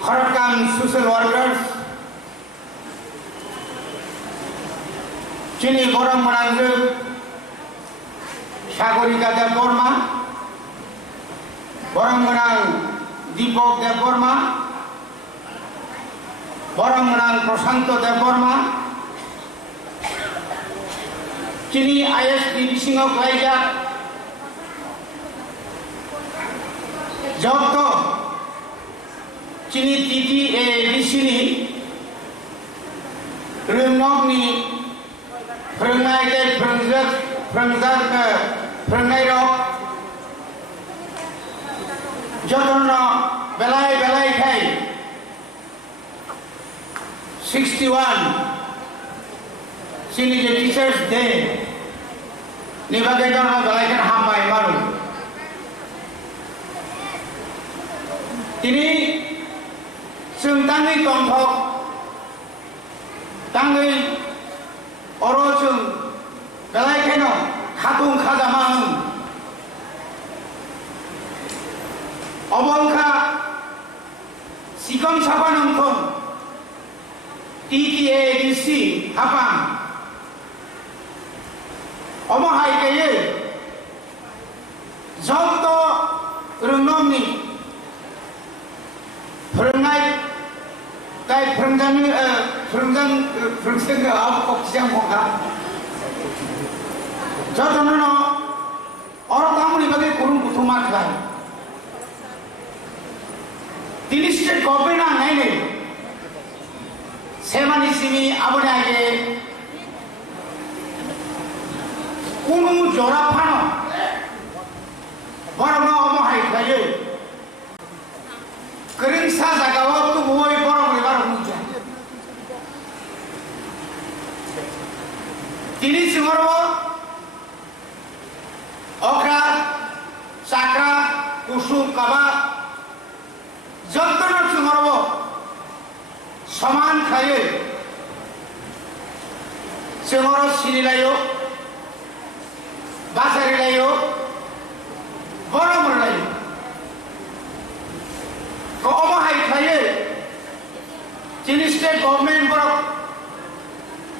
Kharakan social workers, Chini Borang Mananju, Shagorika Deborma, Borang Manang Deepok Deborma, Borang Manang Prosanto Deborma, Chini ISD Bisingo Klaija, Jokto, Chini TTA di sini, Rumnokni, Pernai ke Pernzak ke Pernai rok, Jodono belai kai, 61, sini je Teachers Day, ni bagai jodono belai kan hambai maru. Ini Tangi Tongkok, Tangi Orosung, Belai Keno, Katung Kazamang, Obongka, Sikom Sabanongkong, TTA DC, Hapang, Omohai Keye, Zolto Rumnomni, Pernai Kai Perenggan ke apa kok siang kok Jodono orang tamu ni bagi kurung kutumat kan Tini state government ang ngayon Semani sini abo na ike Kunung jorap pano Barang na omahai kayo Kering sa jagawa tu buhay barang barang hujan Tini singorwo Okra, Sakra, Kusum, Kaba Jontona singorwo Saman khaye Singoro sinilayo Basarilayo Barang mulayo Ko omahai khaye Chini state government barang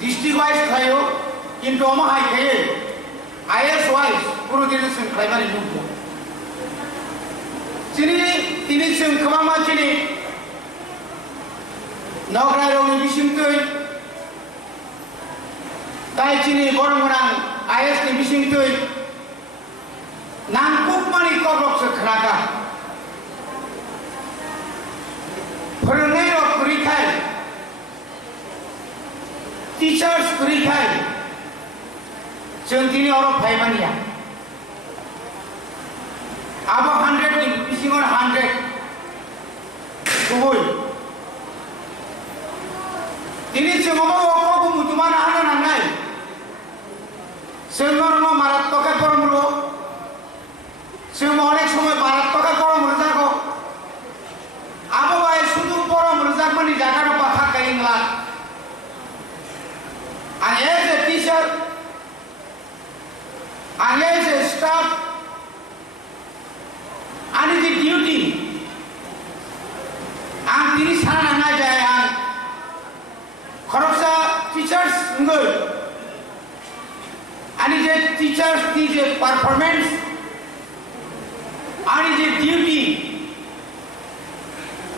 district wise khayo Kintu omahai khaye IS wise puro generation khaimani nungko Chini sing khamama chini Nograi rogi bisingtui Tai chini borong IS ni bisingtui Nangkuk mani kobrok se khanaka Pernai rok kurikai Teachers kurikai Sentini orang Paimania. Apa 100 ni bising orang 100. Kuhui. Ini semua orang aku mutuman anak nangai. Semua orang marat pakai kormulu. Semua orang semua marat pakai kormulu jago. Apa bayi sudu kormulu jago ni jaga apa hak kain lah. Ane je teacher. Unless a staff and the duty and this sana na jaya kharapsa teachers ngul and the teachers the performance and the duty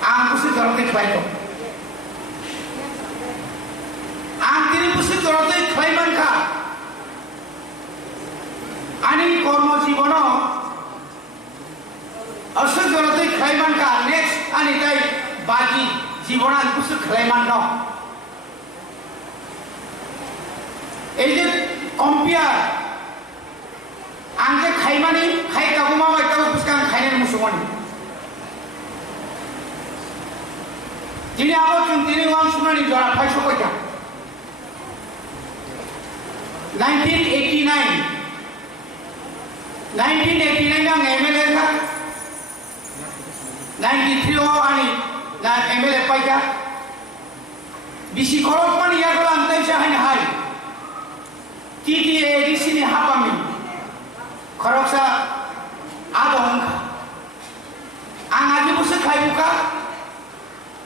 ang kusi dorate khwaito ang tini kusi dorate khwaiman ka Ani kormo jibono asal jorate khaiman ka next ani tai baki jibona kusu khaiman no ei je compare anje khaimani khai kaguma ba ka puskan khainen musumani jini abo tini wang sunani jora phai sokoita 1989 ang MLA ka 93 ani na MLA pai ka bisi korok mani ya golam tai chahin hai TTA di sini hapami korok sa adong ang adi busa khai buka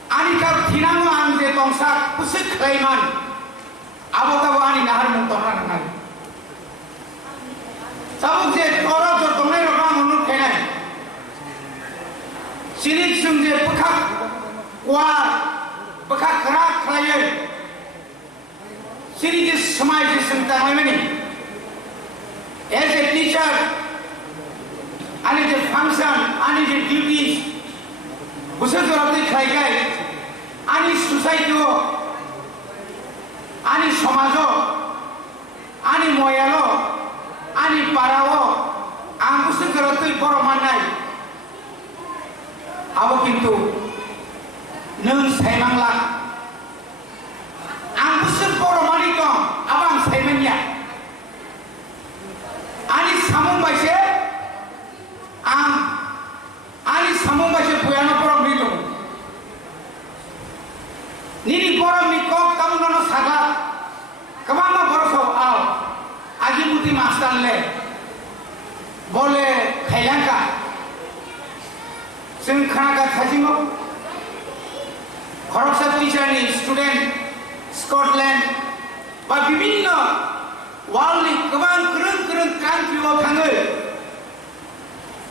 Ani kau tinang ang je tongsak pusik klaiman. Abo kau ani nahar mungtongan ngai. Sabuk je toro jo tongai orang menurut kenai. Sinik sung je bekak kuat, bekak kerak klien. Sinik je semai je sentang meni. As a teacher, ani je function, ani je duties. Busuk orang tu kaya, ani society, ani samajo, ani moyalo, ani parao, ang busuk orang tu poromanai. Awo kintu, nung saimanglah, ang busuk poromani to, abang saimanya. Ani samung baise, ani samung baise puyana porong bilu. Nini porong mikok kamu nono saga, kemana boroso aw, agi muti mastan le, boleh khailangka, sing khana ka khajimo, khoroksa teacher ni student Scotland, ba bibinno world ni kebang kereng country o thangai,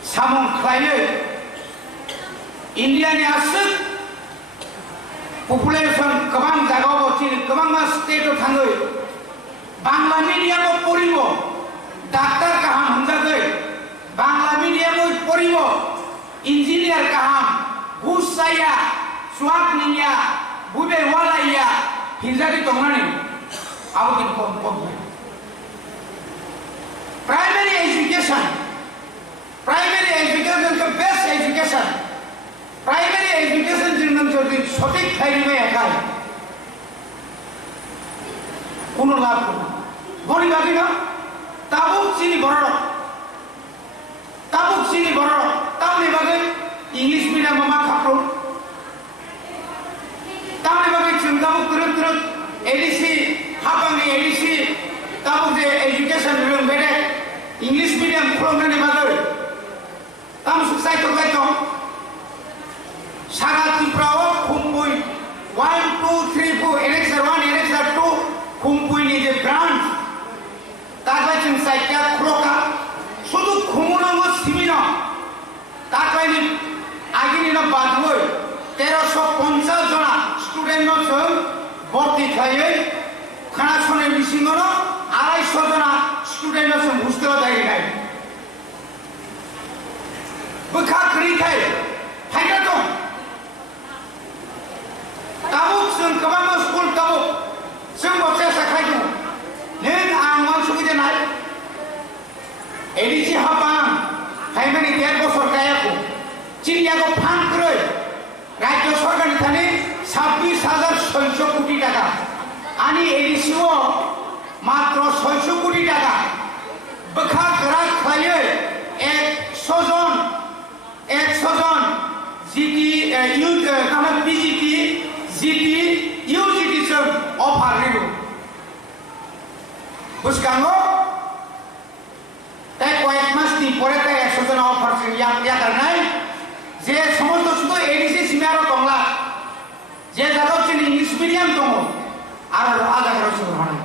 samung khaye. India ni asuk population kebang jaga bocil, kebang mas state o thangai. Bangla medium o poribo, doctor kaham hundagai. Bangla medium o poribo, engineer kaham, ghus saya, swab niya, bube wala ya, hinjari tongnani. Abu kin kom. Primary education is the best education. Primary education जिन्हें जो दिन सटीक खाई में है काय, कुनो लाभ कुनो, बोली बाकी ना, ताबुक चीनी बरड़, तब नहीं बाकी इंग्लिश मीडियम में खापरो, तब नहीं बाकी चुनताबुक तुरंत ADC, हापंगे ADC, ताबुक जे education रूम बेरे इंग्लिश मीडियम खोलने नहीं बाकी, तब सुसाइड तो क्या तो Sarat Tripura kumpul 1, 2, 3, 4, Elixir 1, Elixir 2 kumpul ni je branch. Takai cing saikya kroka, sudu kumuna mo simina. Takai ni agi ni na badwoi 1350 jona student no sung bhorti thaye, khana shone misingoro 250 jona student no sung hostel dai gai. Bekha kri thaye, thaika to. Tabuk sun kebama school tabuk sun bocah sakai tu nen angwan sugi jenai edisi hapang hai mani tiar bosor kaya ku China ko fan kroi rajyo sorkar ni thane 26,600 koti taka ani edisi o matro 600 koti taka bekha gerak khaye 100 jon GT youth kana PGT GT, UGT sir offer ni tu. Buskango, tak kuat mas ni pore tak eksotan offer sih yang karena je semua tu sudah edisi simaro tongla, je jatuh cini English medium tongo, ada terus orang.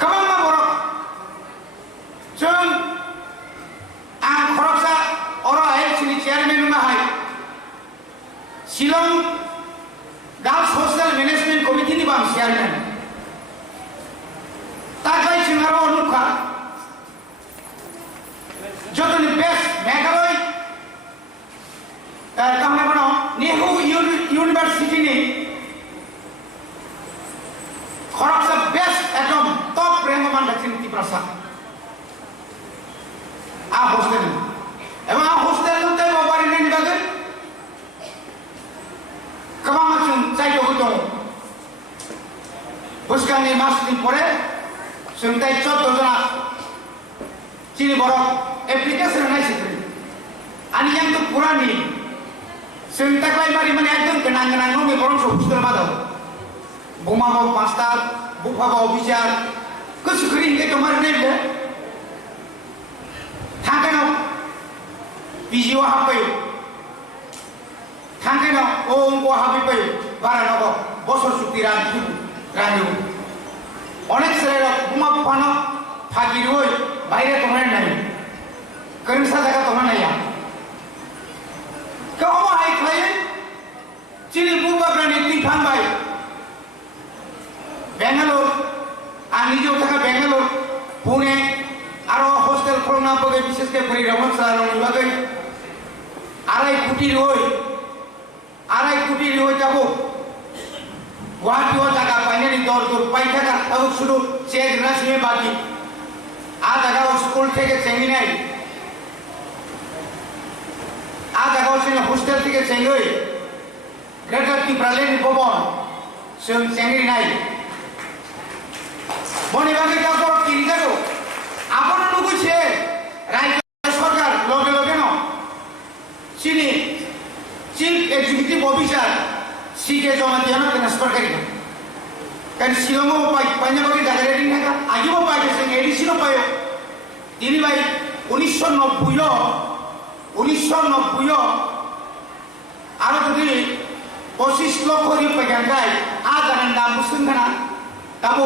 Kamu mau borok, jom, korok sa orang ayat cini chairman rumah hai. Shillong Girls Hostel Management Committee ni bang chairman. Takai cingaro onukha. Jodoh ni best Meghalaya. Kamu apa no? Nehru University ni. Korang sa best atom top rank man vaksin ti prasa. Hostel. Emang hostel tu teh bawa ini bagai. Kamu macam saya juga tu, buskan ni mas ni pore, sentai contoh tu nak, cini borok aplikasi mana sih? Ani yang tu pura ni, sentai kau mari mana yang kenang ni borok sudah macam, buma bau pasta, buka bau bijar, kesukaran kita kemarin ni le, thangkan biji apa? थांखे ना ओ उनको हाबी पे बारा ना को बसर सुक्ति रांझू अनेक सेरे बुमा पानो फागी रोय बाहरे तुम्हारे नहीं करीम सा जगह तुम्हारे नहीं आ क्या वो हाई खाए चीनी बुबा ग्रानी तीखान भाई बेंगलोर आनी जो था बेंगलोर पुणे आरो हॉस्टेल खोलना पड़े विशेष के पूरी रमन सारों निभागे आराई कुटी रोय जाबो गुवाहाटी हो जागा पाइने नहीं दौर पैसा का अब शुरू चेक रस में बाकी आ जागा वो स्कूल थे के चेंगी नहीं आ जागा वो हॉस्टेल थे के चेंगी ग्रेटर की प्रलेन भवन चेंगी नहीं बनी बाकी क्या करो किरी करो आपन लोगों से राज्य सरकार लोगे लोगे नो चीनी चीफ एग्जीक्यूटिव ऑफिसर सी के जो मंत्री हैं ना ट्रांसफर करेगा kan silongo pai banyak bagi daerah ini kan ayo pai keseng edisi no pai ini bai 1990 aro tadi posisi loko di pegangai ada nanda muslim kana kamu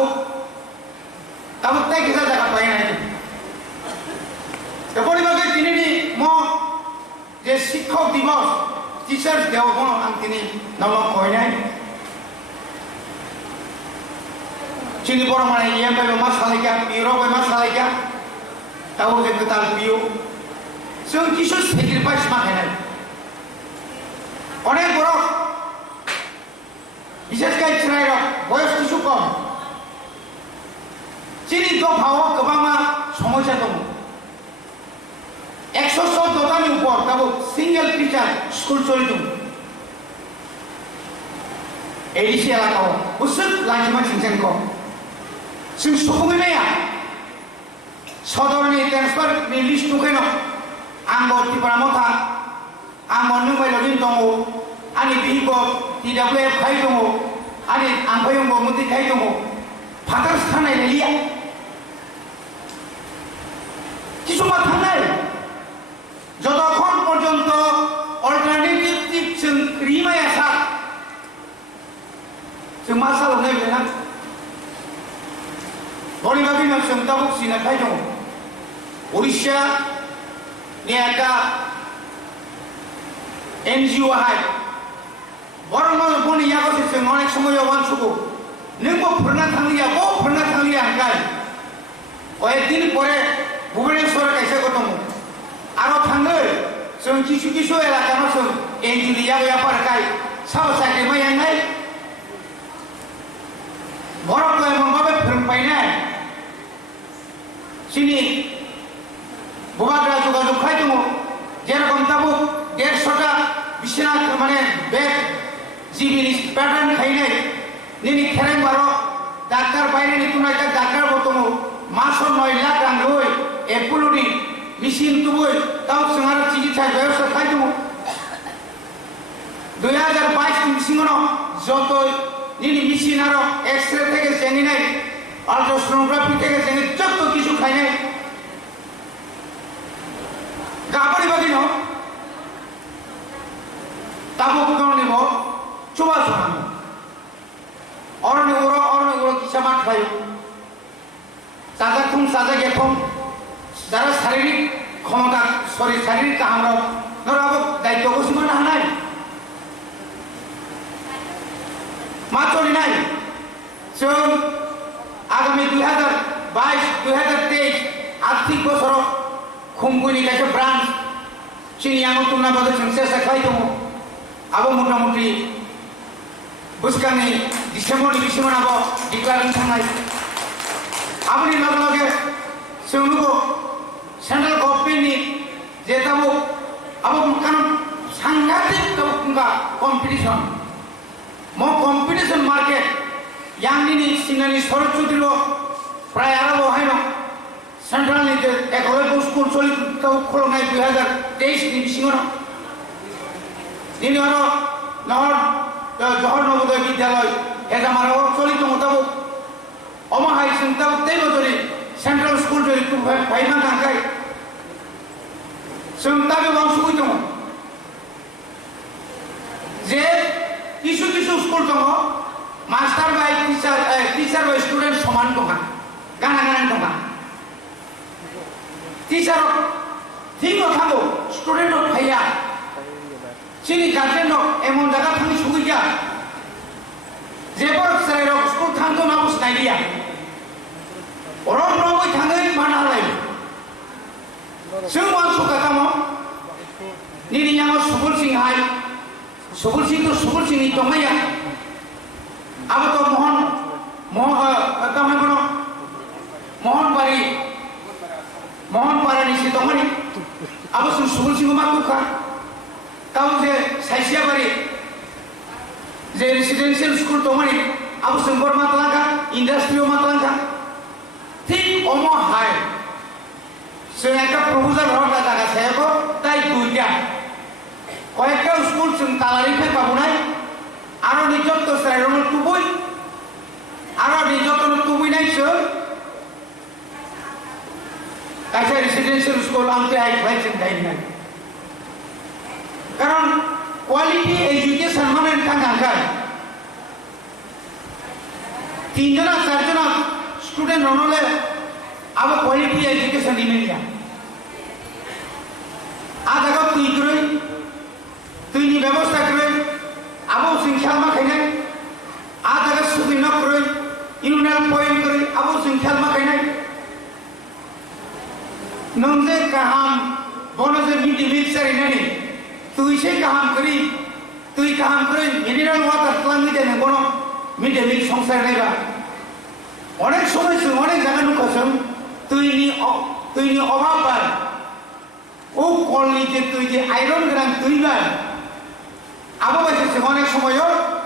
tay kita jaga pai na tapi bagi ini ni mau je शिक्षक दिवस teachers day को अंतिनी nama koi na Cini poro mana iya pe masalah क्या piro pe masalah क्या tahu ke ketal pio so kisu sacrifice makanya অনেক বড় বিশেষ করে ছেলের বয়স কিছু কম চিনি তো ভাও গোবাংমা সমস্যা দङ 114 नि উপর তাও সিঙ্গেল টিচার স্কুল চলিত এডিসি এলাকাও উসুক লাঞ্চমা সিংসেনকো जों सुबुंनि नाया सदरनि ट्रेन्सफार नि लिस्ट नुखायनो आंबो तिपारामथा आंबो नोंबायलगिन दङ आंनि बिहिबो TWF खाय दङ आंनि आंफायंबो मुति खाय दङ फादार्स थानाय लिया किसुमा थांनाय যতক্ষণ পর্যন্ত অল্টারনেটিভ जों रिमाया सा जों मा सालावनाय बेना बड़ी बाकी ना संता बुक सीना खाई दो उड़ीसा ने आका NGO है बरं माल बनी यागो से संगोने समय वान सुको निम्बो फरना थांलिया हंगाई और एक दिन परे भुवनेश्वर कैसे को तुम आरो थांगे जों किसु एलाका न जों NGO यागो पर काई साव साके मै हंगाई बरं तो मंगाबे फोरोंबायनाय Sini, bukan juga dukai tu, jerokom tabu, 150 bisa mana bed, jenis pattern kayaknya, ni keren baru, dokter bayar ni tu naik dokter botomu, masuk 9 lakh randoi, Apple ni, mesin tu boy, tahu sengaja cici saya bayar sekai tu, 2022 mesin mana, joto, ni mesin aro, X-ray teke jengi naik. Ultrasonography के संगे जब तो किसी खाने गापरी बाकी no Tabo कुकाउ ने वो चुबा सुनामो और ने वो किसा मार खायो साजा के तुम जरा शारीरिक क्षमता शारीरिक काम रो नराबो दायित्व को सीमा ना है माचोली नहीं so आगामी 2022-2023 आर्थिक बছর खुमकुनि कासे ब्रांच चिनियांगो तुमना बादे संसेस खाय दङ आबो मोटामुटी बुसकानि डिसेम्बर आबो डिक्लारेशन थांनाय आबोनि लगे जोंनुगो सेंट्रल गभर्नमेन्टनि जेताबो आबो कान सांघातिक तबका कम्पिटिशन मो कम्पिटिशन मार्केट यांगनि सिंगानि सरचुतिलो प्राय आरो हायनो सेंट्रल नि एकलग स्कुल चलितो खोलनाय 2023 नि सिङाव दिनै आरो जवाहर नवोदय विद्यालय एजामारो चलितो मताबो अमाहाय सिंताबो तेबो जरि सेंट्रल स्कुल जरि फाइना थांखाय सिंताबो बांसुइ दङ नांगोन थाङा टिचार थिंनो थांगौ स्टुडेन्ट फाया जोंनि गार्जेन एमन जायगा थांनो सहैया जेबो फिसायाव स्कुल थांगौ ना बुजिनाय गैया अरन रावै थाङै मानो हालाय जों मान सका कामो निरियाङाव सुबुल सिंहाय सुबुल सिं तो सुबुल सिंनि दंनाया अब तो मोहन पारानि से दंमोन अब जों सुबुल सिंखौ मा दुखा गाव जे साइसियाबारि जे रेसिडेन्सियेल स्कुल दंमोन अब जों बर मातलांखा इंडस्ट्रियाव मातलांखा ঠিক অমো হাই जों একটা প্রপোজাল হওয়ার জায়গা সাহেবও তাই দুইটা কয়েকটা স্কুল जों তালারিফে পাবনাই আরো নিজত্ব সাইরনো তুবই আরো নিজত্ব তুবইনাই जों কাছে রেসিডেন্সিয়াল স্কুল আমতে হাই ভাই जों গাইনাই কারণ কোয়ালিটি এডুকেশন মানে থাঙ্গাঙ্গাই তিনজনা চারজনা स्टूडेंट होने अब क्वालिटी एजुकेशन नहीं मिलिया आ जगह तुई व्यवस्था करे अब संख्या में कहने आ जगह सुविधा करे इन्होंने पॉइंट करे अब संख्या में कहने नंजे काम बोलो जे मिड मिल से नहीं तुई से काम करी मिनरल वाटर क्लांगी देने बोलो मिड मिल संसार नहीं बा অনেক সময় অনেক জায়গা নুকাছম তুইনি অভাব পাই ও কলনি যে তুই যে আয়রন গ্রাম তুইবার আবো বাইছে অনেক সময়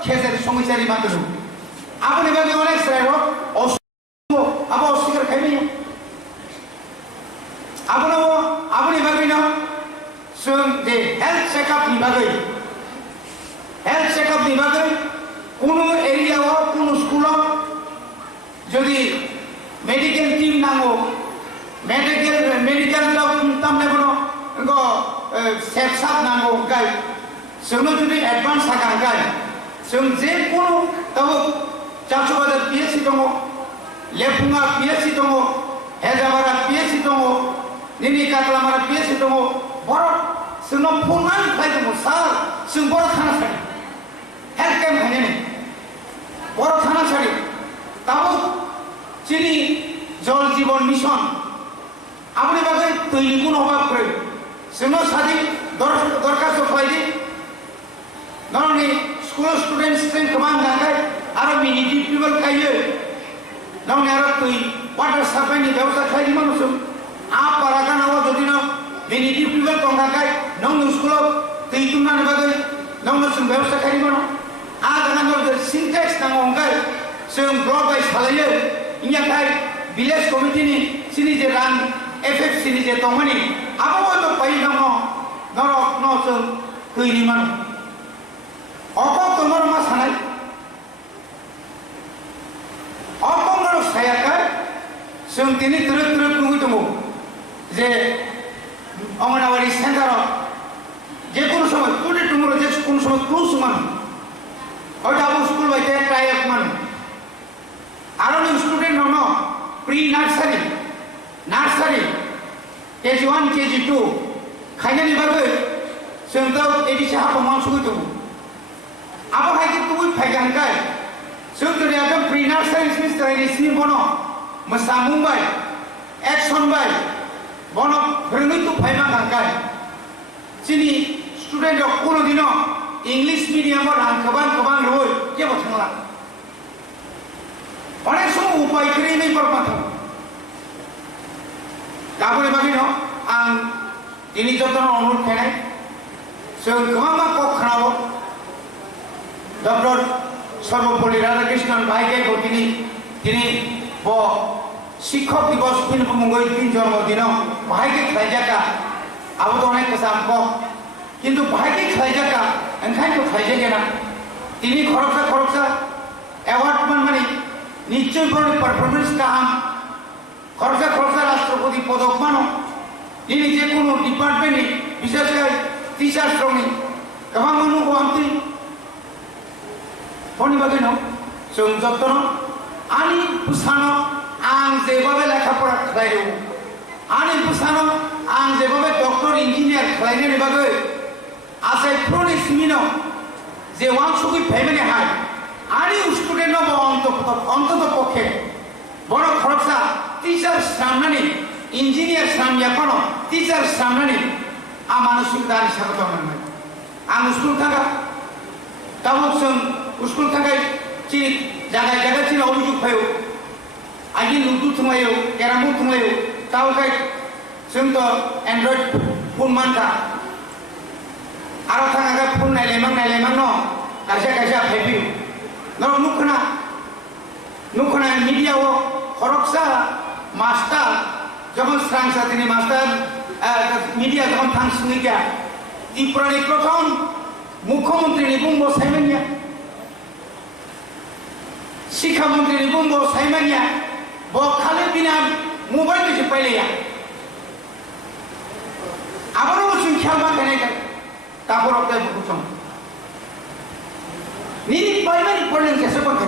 খেতের সমস্যারই মাধ্যমে আপনি বাকি অনেক শ্রেয় আবো অস্বীকার খাইবি আপনি বাকি না যে হেলথ চেকআপ নিবাগে কোনো এরিয়া কোনো স্কুল যদি মেডিকেল টিম নাঙ্গো মেডিকেল তামনে কোনো সেপসাপ নাঙ্গো গাই जोंनो जुदि एडभान्स थाखा गाय जों जे कोनो दाबो चाचुबाजार पिएचसि दङ लेफुङा पिएचसि दङ हेजाबारा पिएचसि दङ निनि काटलामारा पिएचसि दङ बर जोंनो फुंनाय फाय दङ सार जों बर थाना सारि हेल्थ केम्प हायने बर थाना सारि दाबो जोंनि जल जीवन मिशन आपनि बागै दैनि गुण अभाब करे जोंनो सारि दरखास्त खालायदि नरनि स्कुल स्टुडेंट्स जों गोबां गांगाय आरो मिनिटि पिपल खायो नरनि आरो दै वाटार साप्लाइनि बेबस्था खालायदि मानुसों आ पारागानाव जदिनो मिनिटि पिपल दं गांगाय नों स्कुलाव दै तुमनानि बागै नों जों बेबस्था खालायदि मानो आ गानाव जे सिनटेक्स नांगौ गाय जों ब्लक वाइज खालायो इनिखाय विलेज कमिटिनि सिनि जे रां एफएफसि नि जे दंमोन आबो तो पाइ दङ नरक न जों दैनि मानो অকম তোমার মা সানাই অকম নর সায়াকায় जों दिनै तुरुक नुगै दङ जे अंगनवाड़ी सेंटर जे कोनो समय टुडे टुमरो जे कोनो समय क्लोज मान हयতো आबो स्कुल बायते टाइप मान आरो नों स्टुडेन्ट दङ प्रि नार्सारि केजि 1 केजि 2 खायनायनि बागै जों दा एडिसि हाबा मानसुगै दङ apa lagi tuh pegang kai, sebetulnya ada pre-nursery semester di sini bono, mesambung bay, action bay, bono berengi tuh pegang kai, sini student yang kuno dino English medium orang kaban loy, dia macam lah, orang semua upaya kiri ini berpatah, tak boleh bagi no, ini contoh orang kenai, so kemana kok kenapa? Doctor Sarvepalli Radhakrishnan भाई के शिक्षक दिवस fin Mungai दिन जन्मदिन भाई के खाइजाका अब तो अनेक कसाम को किंतु भाई के खाइजाका एंखाइन तो खाइजागेना तिनी खरकसा अवार्ड माने निश्चय बड़े परफॉर्मेंस का हम खरकसा राष्ट्रपति पदक मानो तिनी जे कोनो डिपार्टमेंट विशेषकर टीचर्स रंगनि गोबां अनुभव आमति Poni bagino, जों जत्न आनि पुसानो आं आं जेबाबे लेखापड़ा खालायो आंनि बुसानो आं जेबाबे डक्टर इंजिनियर खालायनायनि बागै आसे फ्रोनि सिमिनो जे वान सुगि फेमिनि हाय आंनि स्टुडेन्ट नब अन्तत पक्षे बड़ खरसा टीचर सामनानि इंजिनियर सामयाखनो टीचर सामनानि आ मानसिक दानि सागत मोननाय आं स्कुल थांगा ताबुक जों स्कुल थांगा चि जागा चिन अभियोग फायो आगि लुदु थुमायो केरामबो थुमायो तावखाय जों तो एंड्रॉइड फोन मानता आरो थांगा फोन नायलेमां न कायसा फायबियो न नुखना मीडियाव खरकसा मास्टर যখন স্রাংসা তিনি মাস্টার মিডিয়া যখন থাংসিয়া ত্রিপুরানি প্রথম মুখ্যমন্ত্রী বুম্ব সাইমানিয়া শিক্ষামন্ত্রী বুম্ব সাইমানিয়া বখালে বিনা মোবাইল কিছু পাইলেয়া আবারও जों খেয়াল বানাইকা তারপর আপনাদের বুঝুন নিনি প্রাইমারি পড়লেন কেসে পড়তে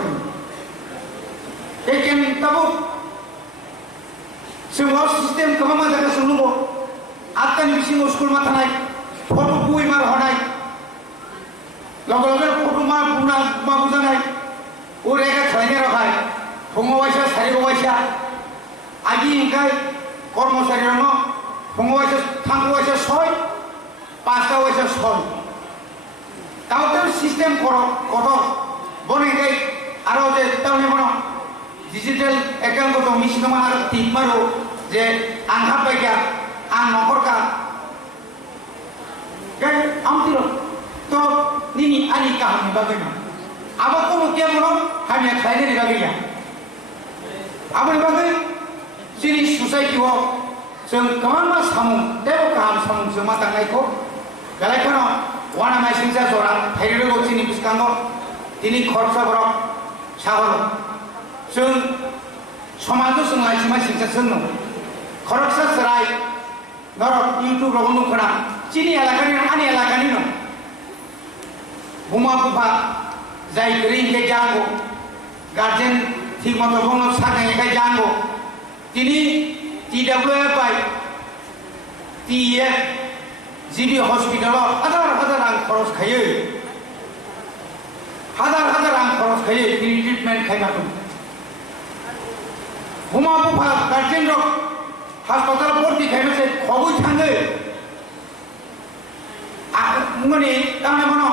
একেন তাবো semua sistem kemana jaga seluruh akan bisi muskul mata naik foto bui mar honai lagu-lagu foto mar puna mabuza naik ureka khalanya rakhai pengawasa sari pengawasa agi ingkai kormosari ramo pengawasa thangwasa soy pasta wasa soy tahu tu sistem kotor boleh ingkai aro je tahu ni mana digital account ko machine ma ar tik maro je angha paikya ang nokor ka kan amtiro to nini ani ka ni bagena aba ko ke mono hamya khaine ni bagena aba bagai sini society ho जों कमानमा सामु देव काम सामु जों मा थांनाय को गलायखनो वाना माइ सिंसा जरा थाइरो गचिनि बिस्कांगो दिनि खरसा बर सागर जों समाजो जों लाइसिमा सिंसा जोंनो खरसा सराय नरक यूट्यूब रो नुखना चिनि एलाकानि आनि एलाकानि न बुमा बुफा जाय ग्रिन के जांगो गार्जियन ठीक मतो बंग सागाय के जांगो दिनि TWFI TF GB हॉस्पिटल हजार रां खरस खायो हजार रां खरस खायो ट्रिटमेंट खायनाखौ बुमा बुफा गार्जियन रो हास्पाताल भर्ती खायनोसै खबै थाङो मुंगनि तामने मनो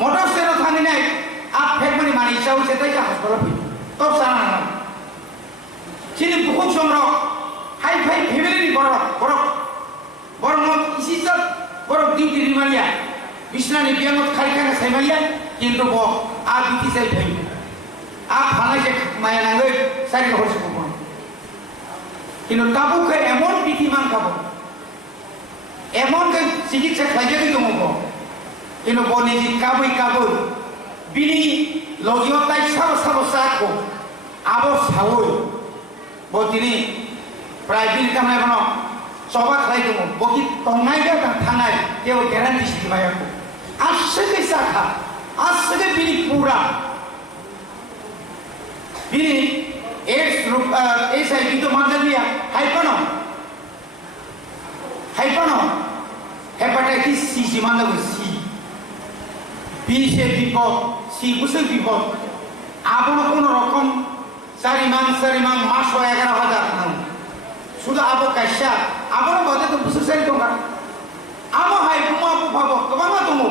मटर सेरो थांनाय आ फेकमानि मानि हिसाबै सेताय हास्पाताल फै तब साना Sini buku somro, hai family ni borok isi sab borok di Maria, bisna ni biangot kali kan saya Maria, kinto bo biti saya family, halai je maya nangai saya ni harus bukan, kinto tabu ke emon biti man kabo, emon ke sikit saya kerja di rumah bo, kinto bo ni kabo, bini logiot tay sabo sako, abo sawoi. Botini private kamera kono sobat khai demo bokit tongai ga thangai keo guarantee sibai aku asge sakha asge bini pura bini AIDS itu mandan dia hypono hepatitis C simanda ko C B se bipod C buse bipod abono kono rokom Sarimang masuk 11,000 sudah apa kasya apa nak buat itu besar sekali tu kan apa hai bunga apa kemana tumu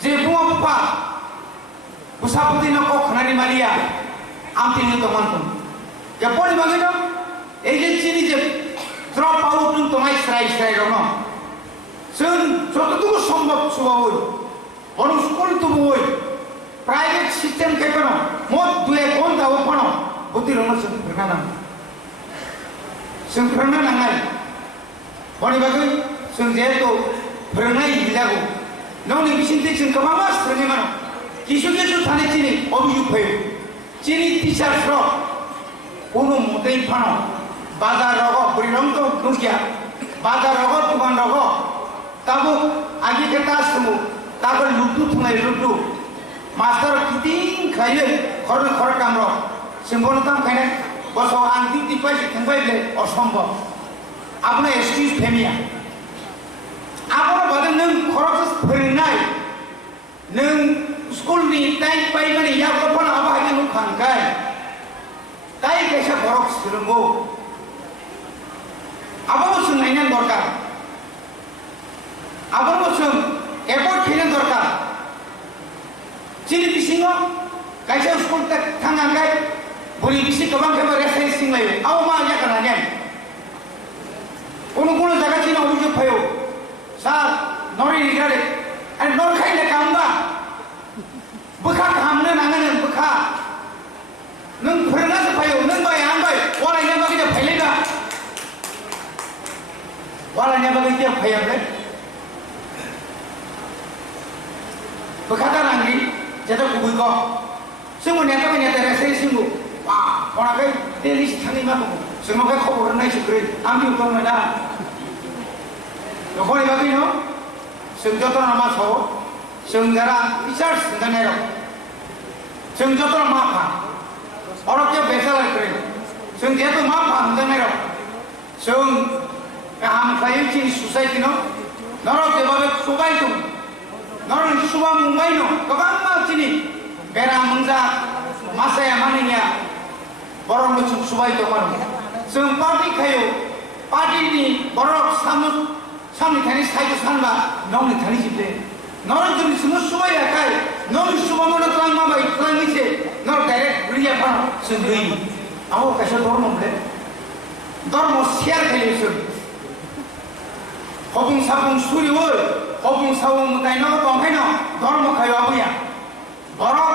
je bunga apa besar putih nak kau kena di Maria amti ni teman tu ya boleh bagaimana agensi ni je drop out tu tomai serai rono sen suatu tu sambap suawoi orang sekolah tu buai private system ke kono mod dua konta opono buti rono sempurna nangai boni bagai senjeto pernai hijago noni bisinti sen kamamas terjemano kisu thane chini obiyuk hoyo chini teacher fro kono motei phano bazar rogo puriram to nuskia bazar rogo tuman rogo tabu agi ke tas tumu tabu lutu thungai lutu Master kiting kaya खर कामर symbol ताम खाने बस आं duty पाइसे थांबायले असम्भव आपनो excuse फेमिया आपनो बादे नों खरस फोरोंनाय नों स्कुलनि टाइम पाइ माने या गथ'फोर आबाहाय नों खांगाय ताई कैसा खरस सोलोंगौ आबाबो सोंनायनि दरकार आबाबो सों एफर्ट फैनो दरकार चिनि बिसिङाव कैसा स्कुल थांगांगाय बुरि बिसि गोबां खेब रेफारेन्स सिंलायो आव मा जागोन কোনো জায়গা ছিল অভিযোগ হয়েও স্যার নরি রিগারে আর নর খাইলে কামবা বখা কামনে নাঙানে বখা নং ফরেনাসে ফাইও নং বাই আং বাই ওয়ালাইনে বাকি যে ফাইলেগা ওয়ালাইনে বাকি যে ফাইয়াবে বখাটা নাঙ্গি যেটা কুবুইক जोंबो नेता रेसे सिंगु वा अनाखै दिल्ली थांनि मा दङ जोंनावहाय खबर नायसोग्रै आं इउटुब दा नखरनि बागै न जों जतन मा साव जों जारा रिसार्च होनाय र जों जतन मा फा अरके बेसाल करे जों जेतु मा फा होनाय र जों गाहाम खायो जोंनि ससाइटि न नरक देबाबे सबाय दं नरक सुबा मुंबाय न गोबां मानसिनि बेराम मोनजा मासाया मानिया बरं मोचुं सुबाय दंमोन जों पार्टी खायो पार्टीनि बरं सामनि थानि साइड सानबा नौनि थानि जिबे नरक जोंनि सुनो सुबाय आखाय नौनि सुबा मन क्लां माबाय क्लांनिसे नर डाइरेक्ट रिया फान जों गई आव कैसे धर्मले धर्म शेयर खायो जों हबुं साबुं सुरियो हबुं साबुं मुतायनो दंखायनो धर्म खायो आबैया बरं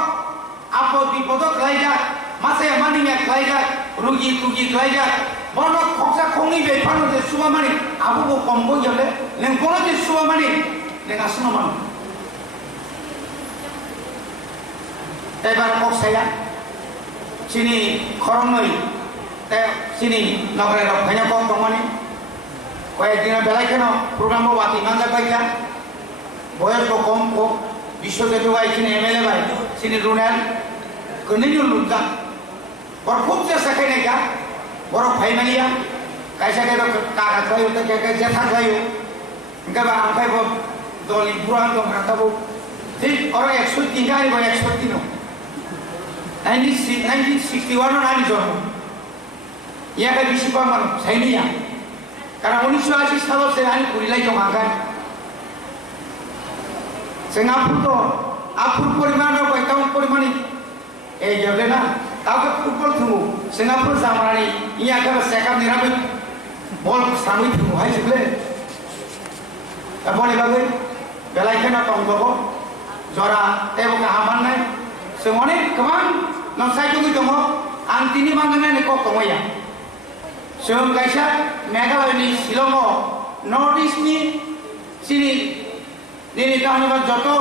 आपद विपद खालायजाक मासे मानिया खालायजाक रुगि तुगि खालायजाक बरं खक्सा खंनि बेफानो जे सुबा मानि आबो कमबो गेले नों कोन जे सुबा मानि नों आसनो मान ताइबार खक्साया सिनि खरंनै ते सिनि नगरे रफायना कम दंमानि कयेक दिन बेलायखेनो प्रग्रामो वाति मानजा पाइका बयस कम को विश्वदेव भाई चिनी एमएलए भाई चिनी रुनेल कनिनु लुंजा और खूब से सकेने का बरो फाइनलिया कैसा के तो कागज भाई तो क्या जेठा भाई इनका बा आंखाई वो दोली पुरान तो रखा वो ठीक और 103 का वो 103 नो 1961 नानी जो ये का विशिपा मानो सही नहीं है कारण 1980 सालों से आनी पूरी लाई जो आंखाई Singapura apur परिमाण और एकाउंट परिमाण ए जबले ना ताकि फुटबॉल थुमु सिंगापुर सामरानी इया का सेकंड निराबे बॉल सामि थुमु हाय जबले तबले बागै बेलायखेना तंगबो जरा तेबो का हामाननाय जों अनेक गोबां नसायदुगि दङ आं तिनि माननाय नेको दङया जों गायसा मेघालयनि शिलंआव नर्थ ईस्टनि सिनि Nini tahun ini joto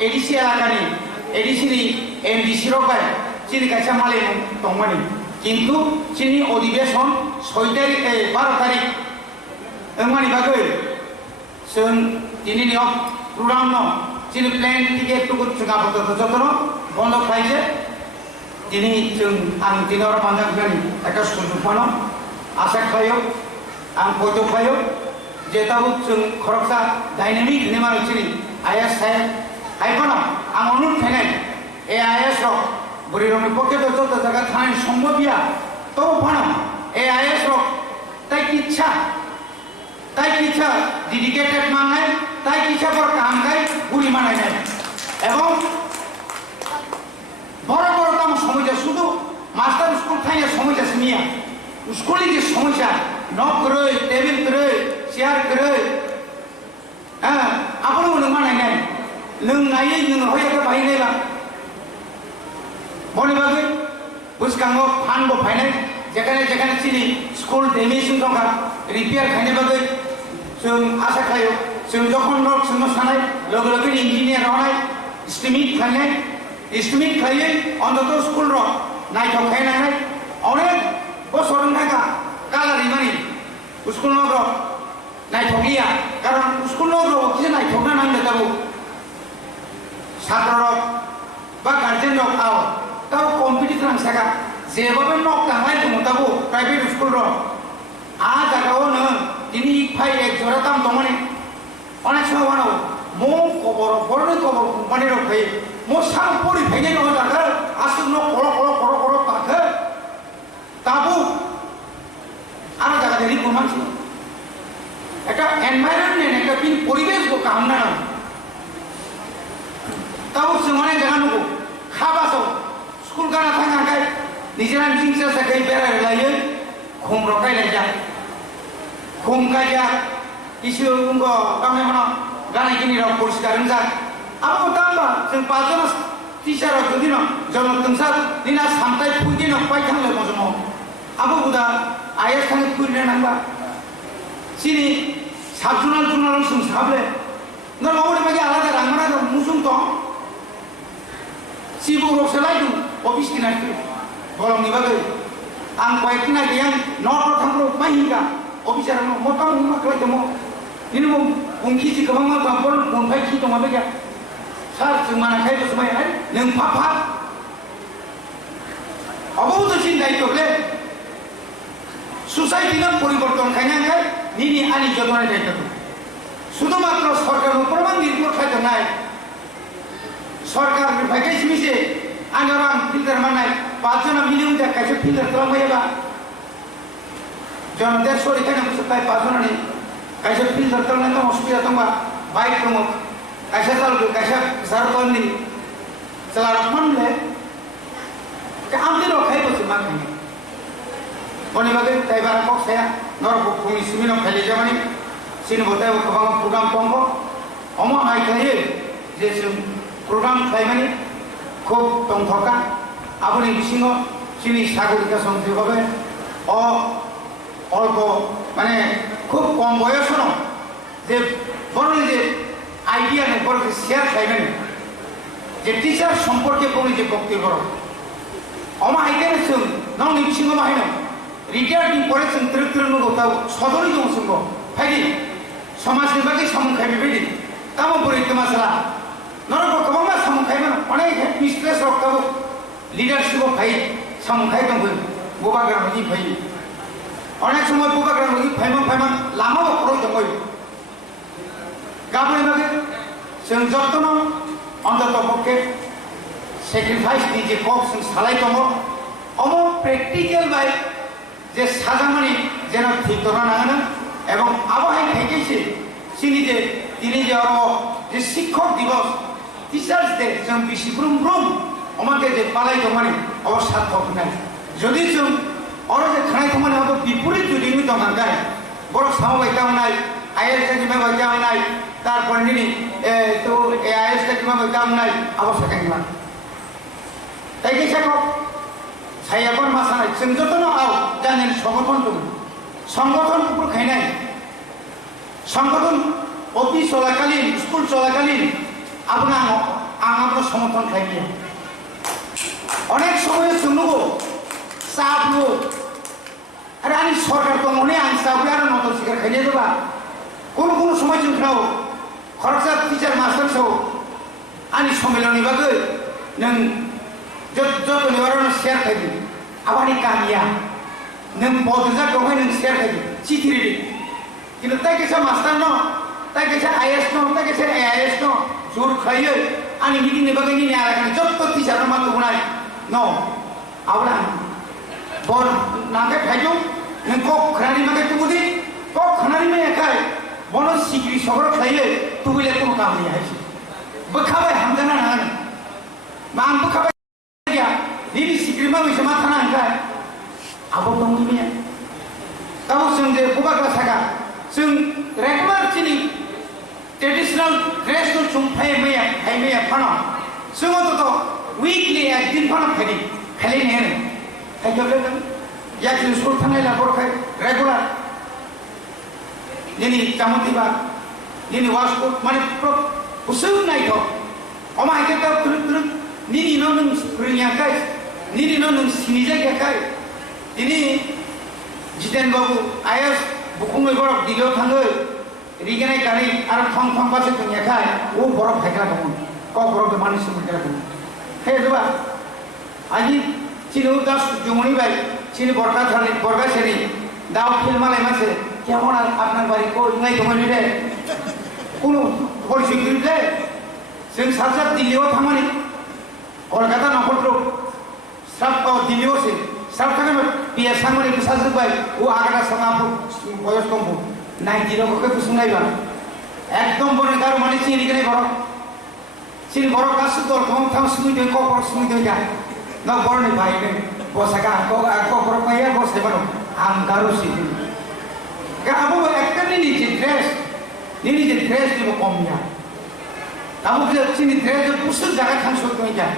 edisi alakani, edisi ni MDC rokai, sini kaca malay tongmani. Kintu sini odibeson 6 tarik 12 tarik, engmani bagai. Sen ini ni program no, sini plan tiket tu kut cengah betul joto no, bondok kaise. Ini ceng ang tiga orang pandang kani, akas kunjupano, asak kayo, ang foto kayo. जेताबो जों खरकसा dynamic ने मानो चिनि IAS है iPhone आं अनुरोध थानाय ए IAS रो बुरिरनि पके तो जगह थानाय सम्भबिया तो फानो ए आईएएस रो ताई किच्छा डेडिकेटेड माननाय ताई किच्छा पर काम गाय बुरि मानायनाय एवं बड़ काम समस्या शुधु मास्टर स्कुल थानाय समस्या सिनिया स्कुलनि जे समस्या नक करै टेबिल करै शेयर करे आपन उन माने नै लोंनायै नों होयखौ बाहायनायला बनि बागै बुसकांगो फानबो फायनाय जेखाने चिनि स्कुल डेमेजिं दंगा रिपेयार खायनाय बागै जों आसा खायो जों जखन नक जों सानाय लोगो लोगो इन्जिनियार हनाय एस्टिमेट खायो अन्तत स्कुल र नायथाव खायनाय अनेक बोसोर थाका कालारि मानि स्कुल नगर नायथगिया कारण स्कुल नगर किसे नायथगना नांगो जाबो छात्र बा गार्जेन आव tahu kompetitor ang saka jebabe nok tangai tu tahu private school ro jaga ono ini phai ek jora tam tomani onek sama wano mo kobor borne kobor company ro phai mo sang pori phai no jaga asuk no koro takhe tabu আর জায়গা দেরি প্রমাণ ছিল একটা environment একটা pin পরিবেশ গো কামনা না তাও সমানে জানানো খাবাস স্কুল গানা থাকা গায় নিজেরা জিনিস সাথে বেড়া লাইয়ে ঘুম রকাই লাই যায় ঘুম গাইয়া কিছু উঙ্গ কামে মনে গানা কিনি রাও পরিষ্কার যায় আবো তাম্বা जों পাঁচজন টিচার যদি না জন্ম তংসার দিনা সামতাই ফুইতে না পাই থাকলে মজনো আবো Buda ayah sangat kurang nambah. Sini sabjunal langsung sahaja. Nggak mau dia bagi alat orang mana tu musuh tu. Sibuk rok selai tu office kena tu. Kalau ni bagi, angkai kena dia yang not thangro mahingga. Office orang mau tahu rumah kelai tu mau. Ini mau mungkin si kebang mau tampol mungkin si tu mau bagi. Sar cuma nak kaya tu semua ni, neng papa. Apa tu cinta itu le? Society না পরিবর্তন খাইনাঙ্গাই নিনি আনি যতনে দায়িত্ব শুধুমাত্র সরকার প্রমাণ নির্ভর খাইতে নাই সরকার ভাইকাইছি মিশে আঙ্গারাম ফিল্টার মানাই পাঁচজনা মিলিয়ন টাকা কাছে ফিল্টার খালামাইবা জন 150 এখানে বসে তাই পাঁচজনা নেই কাছে ফিল্টার খালামাই তো অসুবিধা তোমার বাইক তোমার কাছে চালবে কাছে সারতন নেই চালার মানলে আমাদের খাই বসে মা খাই Oni bagai tay barang kok saya norok kumi sumino kali jamani sini botai kebang program tonggo omo hai kaya je program kaya mani kok tong thoka aboni bisingo sini sagurika songsi babe অল্প মানে খুব কম বয়স ন যে বড় যে idea নেই বড় যে শেয়ার খাইবেন যে টিচার সম্পর্কে কোনো যে বক্তব্য অমা আইডিয়া নেই নং বিসিংহ মাহিন রিটায়ার্ডিং করেছেন ত্রিত্রিনগো তাও সদরই দংসঙ্গ ফাইদি সমাজের বাকি সামুং খাইবে বেদি তামো পরি তোমাসলা নরক কবমা সামুং খাইবে অনেক মিস্ট্রেস রক্তাব লিডারশিপ ফাই সামুং খাই দং বোবা গ্রাম জি ফাই অনেক সময় বোবা গ্রাম জি ফাইমান লামা বকরই দং গাবনে বাকি जों যত্ন অন্তত পক্ষে স্যাক্রিফাইস নিজে কক সালাই দङ অম প্র্যাকটিক্যাল বাই যে সাজামানি যেন ঠিক ধরা না এবং আবহাওয়া থেকেছে সিনি যে তিনি যে যে শিক্ষক দিবস টিচার্স ডে जों বেশি ব্রুম আমাকে যে পালাই দমানি অবসার্থক নাই যদি जों যে খানাই দমানি হতো বিপরীত যদি দঙাঙ্গায় বড় সামবাই দামনাই আইএস চাকরি বাই দামনাই তারপর নিনি তো আইএস চাকরি বাই দামনাই আবশ্যক নাই তাই কি শেখক সাইয়াবর মাসানাই जों যতন আও জানেন সংগঠন তো সংগঠন উপর খাইনাই সংগঠন অফিস চলাকালীন স্কুল চলাকালীন আপনার আমার সমর্থন খাইবে অনেক সময় শুনবো চাপলো আরে আমি সরকার তো মনে আন চাপলে আর নতুন শিকার খাইয়ে দেবা কোনো কোনো সময় जों খাও খরচা টিচার মাস্টার সহ আনি সম্মেলনী বাগে নং যত নিবারণ শেয়ার খাইবি আবানি কামিয়া नों बदजा दंहाय नों शेयार खाइबि चिथिरि কিন্তু তাই কেসা মাস্টার ন তাই কেসা আইএস ন তাই কেসা এআইএস ন জোর খাইয়ে আনি মিটিং নে বাগে নিনে আর যত টিচার মাত গুনাই ন আবরা বল নাকে খাইজো নों কক খানি মাকে তুবুদি কক খানি মে একাই বন সিগরি সবর খাইয়ে তুবিলে কোনো কাম নেই আইছি বখাবাই হামদানা না মান বখাবাই গিয়া নিনি সিগরি মা বিসে মাথা না আনকাই আবো দংনিয়া তাও जों যে বুবাগ্রা থাকা जों রেগুলার চিনি ট্রেডিশনাল ড্রেস তো जों ফাইমেয়া ফানা जों তো উইকলি একদিন ফানা খালি খালি নেন খাইজলে या जों स्कुल थांनाय लाबर खाय রেগুলার নিনি চামতিবা নিনি ওয়াসকো মানে উসুন নাই তো অমা আইকে তো তুরুত নিনি নো নং স্প্রিংয়া খাই নিনি নো নং সিনিজা খাই ini Jiten Babu ayas bukungai borok digo thangai rigenai kari ar thong pase punya kai o borok hekla kamu kau borok mani sumber kala kamu he coba আজি চিনি দাস জুমনি ভাই চিনি বরকা থানি বরকা সেনি দাও ফিল্মালাই মাসে কেমন আপনার বাড়ি কই নাই তোমার রে কোনো পরিচয় দিলে जों साजा दिल्लीयाव थांनानै कलकाता नखरफ्राव स्राब दिल्लीयाव से स्राब थांनानै बिया सांमानि गोसाजोब्बाय ও आगादा सांगाफोर बयस दंबो 90 रकमखौ गुसुंनायबा एकदम बने गारो माने चिनि गने बर गासु दल थं थां सुनि दे कपर सुनि दे जा न बरनि भाइने बसाका कपर पाया बसे बारो आं गारो सिदि गाबो एकनि नि जे ड्रेस दिबो कमया kamu bisa sini dress pusat jaga thang sok tu aja.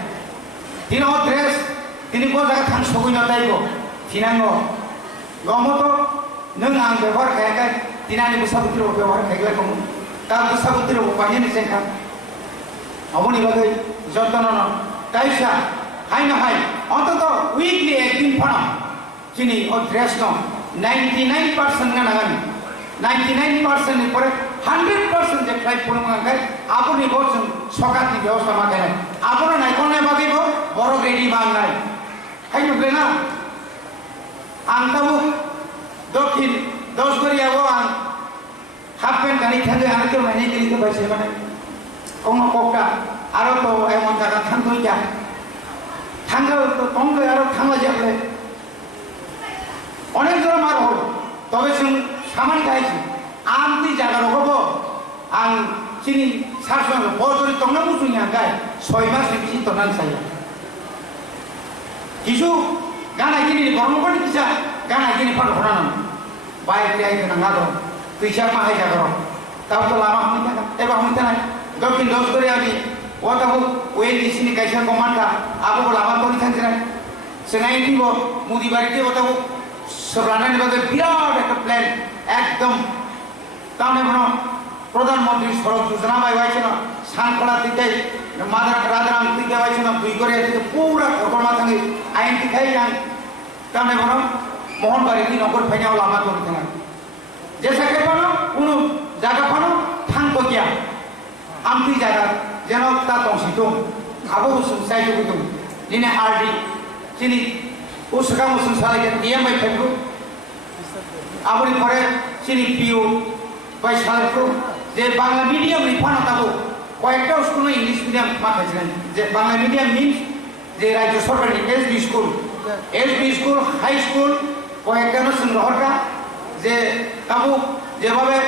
Tino dress, tini ko jaga thang sok ni natai ko. Tinango, gomo to, neng ang bebar kaya kaya, tinani busa putri o bebar kaya kaya kamu. Kalau busa putri o pahnya ni sengka. Abu ni bagai jodoh nono. Kaisa, hai na hai. Onto to weekly ekdin pana. Sini o dress no, 99% na nagan. 99% ni pore 100% যে flight পরিমাণ আপনি বলছেন সকাতি ব্যবস্থা মাথায় নাই আপনার নাই কোন বাকিব বড় রেডি বাং নাই খাই নুকলে না আনতাবু দক্ষিণ 10 করে যাবো আন হাফ প্যান্ট গাড়ি থাকে আর কেউ মানে দিতে পারছে মানে কোন কোকটা আরো তো এমন জায়গা থাঙ্গই যা থাঙ্গা তো তঙ্গে আরো থাঙ্গা যাবে অনেক জোর মার হল তবে সামান গাইছি आमती जागा रखबो आं चिनि सारसन बजरि तंना मुसुनिया गाय 6 मास बिसि तनान साया किसु गाना गिनि बरमगनि किसा गाना गिनि फान हरान बाय रे गना नादो कैसा माहाय जागा ताव तो लामा हमता एबा हमता ना दक्षिण 10 করে আমি ওটাও ওই দিসিনি কাইসা কমান্ডা আবো লামা তনি থাকছে না সেনাই দিব মুদি বাড়িতে ওটাও সরানানি বাদে বিরাট একটা প্ল্যান একদম তাহলে বড় প্রধানমন্ত্রী সড়ক যোজনা বাইছে না সানকড়া দিতে মাদার রাজারাম দিতে বাইছে না দুই করে পুরা ঘটনা থাকে আইন দিখাই যায় তাহলে বড় মোহনবাড়ি কি নগর ফেনাও লামা করতে না যে সাকে পানো কোনো জায়গা পানো থাকবো কিয়া আমতি জায়গা যেন তা দংশিত খাবো সাইজ হইতো দিনে আরডি চিনি ও সকা মুসুন সালাই ইএমআই ফেলবো আপনি পরে চিনি পিও বাই সালকো যে বাংলা মিডিয়াম রিফান হতাবো কয়েকটা স্কুল ইংলিশ মিডিয়াম মাথাছিলেন যে বাংলা মিডিয়াম মিনস যে রাজ্য সরকারি এসবি স্কুল হাই স্কুল কয়েকটা নহরকা যে কাবু যেভাবে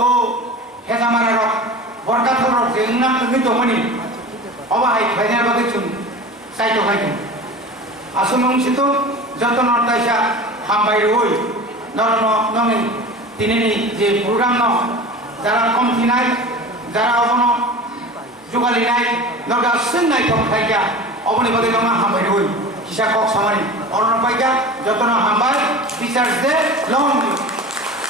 ও হেজামারা রক বরকাথর রক যে নাম কিন্তু মনি অবাহাই ফাইনাল বাগে চুন সাইটো ফাইটো আসল অংশিত যত নর্দাইসা হামবাই রই নরন নমি তিনিনি যে প্রোগ্রাম ন যারা কমতি নাই যারা অবন যোগালি নাই নরগা সিংনাই থক থাইকা অবনি বাগে নমা হামবাই রই কিসা কক সামারি অরণ পাইকা যত ন হামবাই টিচার্স ডে লং